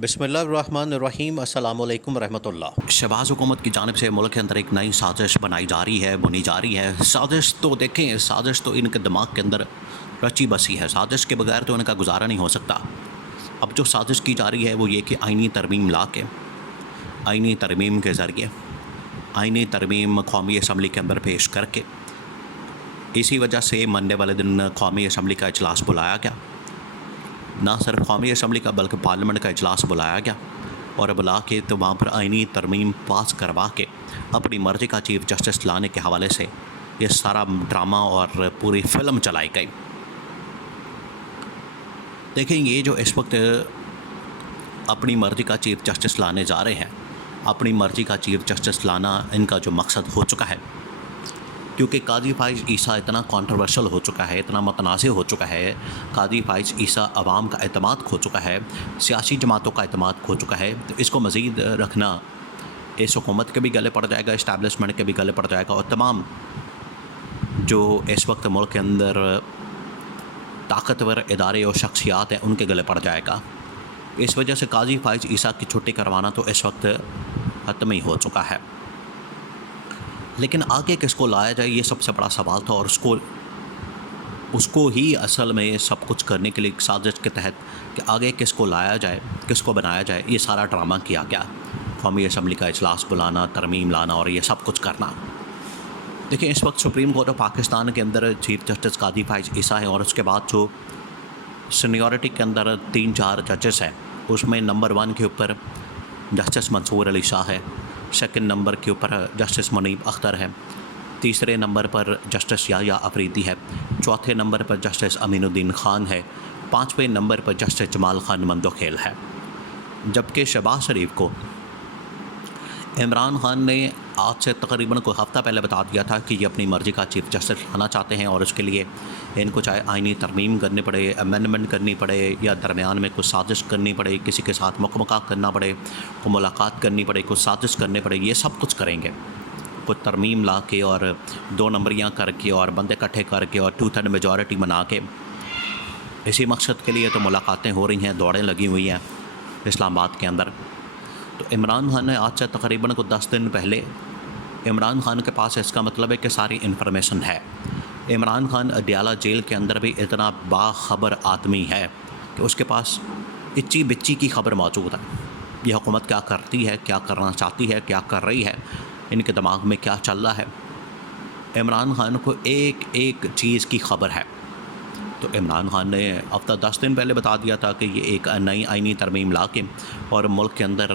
बिस्मिल्लाहिर्रहमानिर्रहीम अस्सलामुअलैकुम रहमतुल्लाह। शहबाज हुकूमत की जानिब से मुल्क के अंदर एक नई साजिश बनाई जा रही है, बुनी जा रही है। साजिश तो देखें, साजिश तो इनके दिमाग के अंदर रची बसी है। साजिश के बगैर तो इनका गुजारा नहीं हो सकता। अब जो साजिश की जा रही है वो ये कि आइनी तरमीम ला के, आइनी तरमीम के ज़रिए, आइनी तरमीम कौमी असम्बली के अंदर पेश करके, इसी वजह से मंडे वाले दिन कौमी असम्बली का इजलास बुलाया गया। ना सिर्फ कौमी असम्बली का बल्कि पार्लियामेंट का इजलास बुलाया गया और बुला के तो वहाँ पर आइनी तरमीम पास करवा के अपनी मर्ज़ी का चीफ जस्टिस लाने के हवाले से ये सारा ड्रामा और पूरी फिल्म चलाई गई। देखें, ये जो इस वक्त अपनी मर्ज़ी का चीफ जस्टिस लाने जा रहे हैं, अपनी मर्ज़ी का चीफ जस्टिस लाना इनका जो मकसद हो चुका है, क्योंकि काजी फ़ाइज़ ईसा इतना कंट्रोवर्शियल हो चुका है, इतना मतनाज़ हो चुका है। काजी फ़ाइज़ ईसा अवाम का एतमाद खो चुका है, सियासी जमातों का एतमाद खो चुका है। तो इसको मज़ीद रखना इस हुकूमत के भी गले पड़ जाएगा, इस्टेब्लिशमेंट के भी गले पड़ जाएगा और तमाम जो इस वक्त मुल्क के अंदर ताकतवर इदारे और शख्सियात हैं उनके गले पड़ जाएगा। इस वजह से काजी फ़ाइज़ ईसा की छुट्टी करवाना तो इस वक्त ख़त्म ही हो चुका है। लेकिन आगे किसको लाया जाए, ये सबसे बड़ा सवाल था और उसको ही असल में सब कुछ करने के लिए साजिश के तहत कि आगे किसको लाया जाए, किसको बनाया जाए, ये सारा ड्रामा किया गया। कौमी असम्बली का इजलास बुलाना, तरमीम लाना और ये सब कुछ करना। देखिए, इस वक्त सुप्रीम कोर्ट ऑफ पाकिस्तान के अंदर चीफ जस्टिस काजी फ़ाइज़ ईसा है और उसके बाद जो सीनियरिटी के अंदर 3-4 जजेस हैं, उसमें नंबर 1 के ऊपर जस्टिस मंसूर अली शाह है, सेकंड नंबर के ऊपर जस्टिस मुनीब अख्तर है, तीसरे नंबर पर जस्टिस याह्या अफरीदी है, चौथे नंबर पर जस्टिस अमीनुद्दीन ख़ान है, पाँचवें नंबर पर जस्टिस जमाल ख़ान मंदोखेल है। जबकि शहबाज शरीफ को इमरान ख़ान ने आज से तकरीबन कोई हफ़्ता पहले बता दिया था कि ये अपनी मर्ज़ी का चीफ जस्टिस लाना चाहते हैं और उसके लिए इनको चाहे आइनी तरमीम करनी पड़े, अमेंडमेंट करनी पड़े या दरमियान में कुछ साजिश करनी पड़े, किसी के साथ मुकमका करना पड़े, को मुलाकात करनी पड़े, कुछ साजिश करने पड़े, ये सब कुछ करेंगे। कुछ तरमीम ला के और 2 नंबरियाँ करके और बंदे इकट्ठे करके और 2/3 मेजॉरिटी बना के इसी मकसद के लिए तो मुलाकातें हो रही हैं, दौड़ें लगी हुई हैं इस्लामाबाद के अंदर। तो इमरान ख़ान ने आज से तकरीबन को 10 दिन पहले, इमरान ख़ान के पास इसका मतलब है कि सारी इन्फॉर्मेशन है। इमरान ख़ान अडियाला जेल के अंदर भी इतना बाखबर आदमी है कि उसके पास इच्ची बिच्ची की खबर मौजूद है। यह हुकूमत क्या करती है, क्या करना चाहती है, क्या कर रही है, इनके दिमाग में क्या चल रहा है, इमरान ख़ान को एक एक चीज़ की खबर है। तो इमरान ख़ान ने हफ्ता 10 दिन पहले बता दिया था कि ये एक नई आइनी तरमीम ला के और मुल्क के अंदर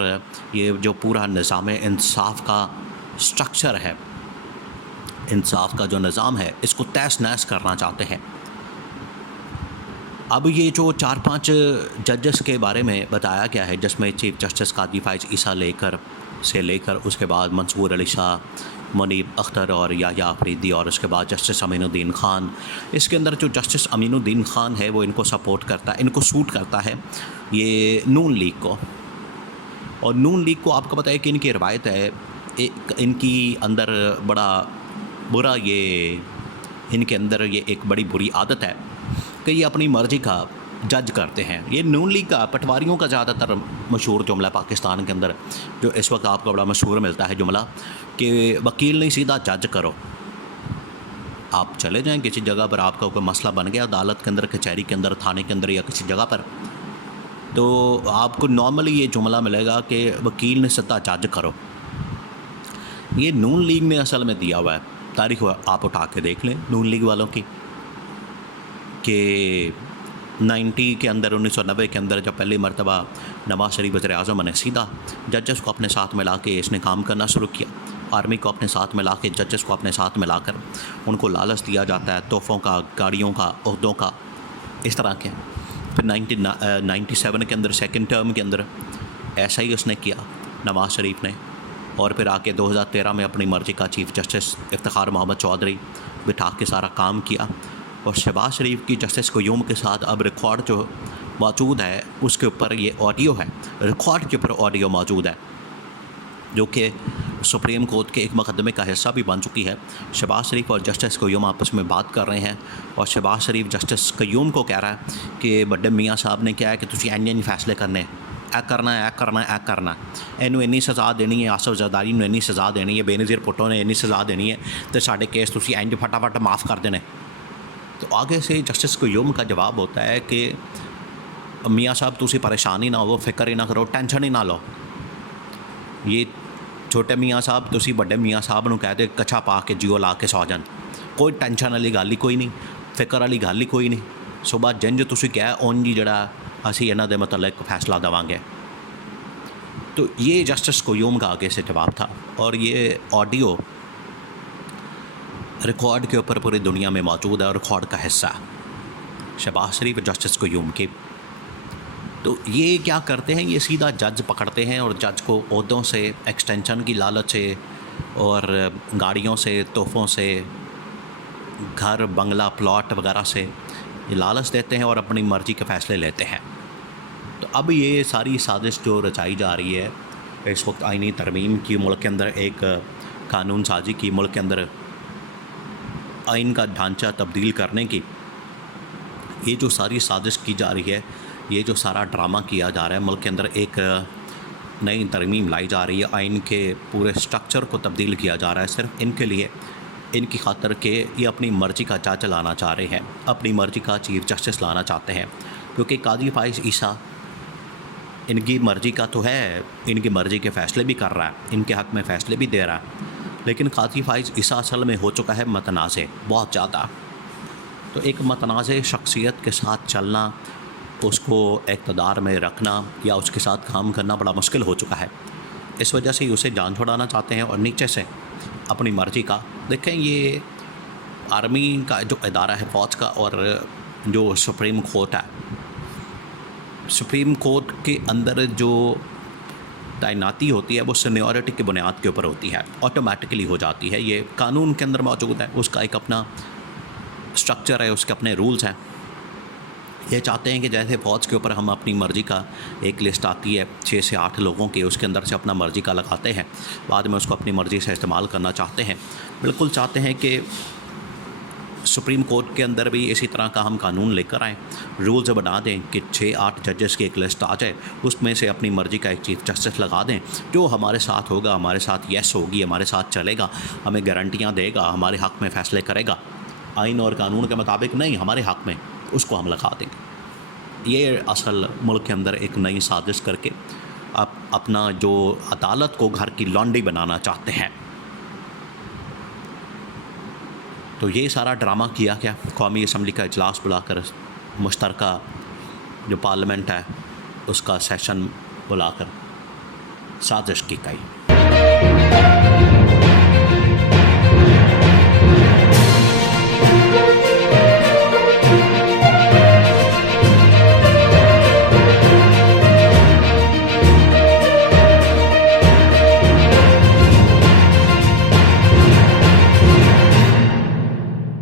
ये जो पूरा निज़ाम इंसाफ का स्ट्रक्चर है, इंसाफ का जो निज़ाम है, इसको तहस नहस करना चाहते हैं। अब ये जो 4-5 जजेस के बारे में बताया गया है, जिसमें चीफ जस्टिस काजी फ़ाइज़ ईसा लेकर उसके बाद मंसूर अली शाह, मुनीब अख्तर और याह्या अफरीदी और उसके बाद जस्टिस अमीनुद्दीन ख़ान। इसके अंदर जो जस्टिस अमीनुद्दीन ख़ान है वो इनको सपोर्ट करता है, इनको सूट करता है ये नून लीग को। और नून लीग को आपको पता है कि इनकी रवायत है, एक इनकी अंदर बड़ा बुरा ये इनके अंदर ये एक बड़ी बुरी आदत है कि ये अपनी मर्ज़ी का जज करते हैं। ये नून लीग का, पटवारियों का ज़्यादातर मशहूर जुमला पाकिस्तान के अंदर जो इस वक्त आपको बड़ा मशहूर मिलता है जुमला कि वकील नहीं सीधा जज करो। आप चले जाएं किसी जगह पर, आपका कोई मसला बन गया अदालत के अंदर, कचहरी के अंदर, थाने के अंदर या किसी जगह पर, तो आपको नॉर्मली ये जुमला मिलेगा कि वकील ने सीधा जज करो। ये नून लीग ने असल में दिया हुआ है। तारीख आप उठा के देख लें नून लीग वालों की कि 90 के अंदर, 1990 के अंदर जब पहली मरतबा नवाज़ शरीफ वज़ीर-ए-आज़म ने सीधा जजेस को अपने साथ मिला के इसने काम करना शुरू किया। आर्मी को अपने साथ मिला के, जजेस को अपने साथ मिलाकर उनको लालच दिया जाता है, तोहफ़ों का, गाड़ियों का, ओहदों का, इस तरह के। फिर 97 के अंदर सेकंड टर्म के अंदर ऐसा ही उसने किया नवाज़ शरीफ ने। और फिर आके 2013 में अपनी मर्ज़ी का चीफ जस्टिस इफ्तिखार मोहम्मद चौधरी बिठा के सारा काम किया। और शहबाज शरीफ की जस्टिस क़य्यूम के साथ अब रिकॉर्ड जो मौजूद है उसके ऊपर ये ऑडियो है, रिकॉर्ड के ऊपर ऑडियो मौजूद है जो कि सुप्रीम कोर्ट के एक मुकदमे का हिस्सा भी बन चुकी है। शहबाज शरीफ और जस्टिस क़य्यूम आपस में बात कर रहे हैं और शहबाज शरीफ जस्टिस क़य्यूम को कह रहा है कि बड़े मियाँ साहब ने क्या है कि तुसी इंज फैसले करने, ए करना है, ए करना है, ए करना है, इनू इन्नी सज़ा देनी है, आसफ जरदारी नूं इन्नी सज़ा देनी है, बेनज़ीर भुट्टो ने इन्नी सज़ा देनी है, तो साढ़े केस तुसीं इंज फटाफट माफ़ कर देने। तो आगे से जस्टिस क़य्यूम का जवाब होता है कि मियाँ साहब तुसीं परेशान ही ना हो, फिक्र ही ना करो, टेंशन ही ना लो। ये छोटे मियाँ साहब तुसीं बड़े मियाँ साहब नूं कह दे कच्छा पा के जियो ला के सौ जान, कोई टेंशन वाली गल ही कोई नहीं, फिक्र वाली गल ही कोई नहीं। सुबह जिंज तुसीं कहा उंज ही जिहड़ा असीं इन्हां दे मतलब फैसला देवांगे। तो ये जस्टिस क़य्यूम का आगे से जवाब था और ये ऑडियो रिकॉर्ड के ऊपर पूरी दुनिया में मौजूद है और रिकॉर्ड का हिस्सा शहबाज शरीफ जस्टिस क़य्यूम की। तो ये क्या करते हैं, ये सीधा जज पकड़ते हैं और जज को ओहदों से, एक्सटेंशन की लालच से और गाड़ियों से, तोहफ़ों से, घर बंगला प्लॉट वगैरह से ये लालच देते हैं और अपनी मर्ज़ी के फ़ैसले लेते हैं। तो अब ये सारी साजिश जो रचाई जा रही है इस वक्त आईनी तरमीम की, मुल्क के अंदर एक कानून साजी की, मुल्क के अंदर आइन का ढांचा तब्दील करने की, ये जो सारी साजिश की जा रही है, ये जो सारा ड्रामा किया जा रहा है, मुल्क के अंदर एक नई तरमीम लाई जा रही है, आइन के पूरे स्ट्रक्चर को तब्दील किया जा रहा है सिर्फ इनके लिए, इनकी खातर के ये अपनी मर्ज़ी का जज लाना चाह रहे हैं, अपनी मर्ज़ी का चीफ जस्टिस लाना चाहते हैं। क्योंकि काजी फाइज़ ईसा इनकी मर्ज़ी का तो है, इनकी मर्ज़ी के फ़ैसले भी कर रहा है, इनके हक़ में फ़ैसले भी दे रहा है, लेकिन काजी फाइज़ ईसा असल में हो चुका है मतनाज़े बहुत ज़्यादा। तो एक मतनाज़े शख्सियत के साथ चलना, उसको इक़्तिदार में रखना या उसके साथ काम करना बड़ा मुश्किल हो चुका है। इस वजह से उसे जान छुड़ाना चाहते हैं और नीचे से अपनी मर्ज़ी का। देखें, ये आर्मी का जो इदारा है फ़ौज का और जो सुप्रीम कोर्ट है, सुप्रीम कोर्ट के अंदर जो तैनाती होती है वो सीनियरिटी की बुनियाद के ऊपर होती है, ऑटोमेटिकली हो जाती है। ये कानून के अंदर मौजूद है, उसका एक अपना स्ट्रक्चर है, उसके अपने रूल्स हैं। ये चाहते हैं कि जैसे फ़ौज के ऊपर हम अपनी मर्ज़ी का एक लिस्ट आती है 6 से 8 लोगों की, उसके अंदर से अपना मर्ज़ी का लगाते हैं, बाद में उसको अपनी मर्ज़ी से इस्तेमाल करना चाहते हैं। बिल्कुल चाहते हैं कि सुप्रीम कोर्ट के अंदर भी इसी तरह का हम कानून लेकर आएँ, रूल्स बना दें कि 6-8 जजेस की एक लिस्ट आ जाए, उसमें से अपनी मर्ज़ी का एक चीफ जस्टिस लगा दें, जो हमारे साथ होगा, हमारे साथ येस होगी, हमारे साथ चलेगा, हमें गारंटियाँ देगा, हमारे हक़ में फ़ैसले करेगा, आइन और कानून के मुताबिक नहीं, हमारे हक़ में, उसको हम लगा देंगे। ये असल मुल्क के अंदर एक नई साजिश करके अपना जो अदालत को घर की लॉन्ड्री बनाना चाहते हैं। तो ये सारा ड्रामा किया गया, कौमी असम्बली का इजलास बुलाकर, मुश्तरका जो पार्लियामेंट है उसका सेशन बुलाकर साजिश की गई।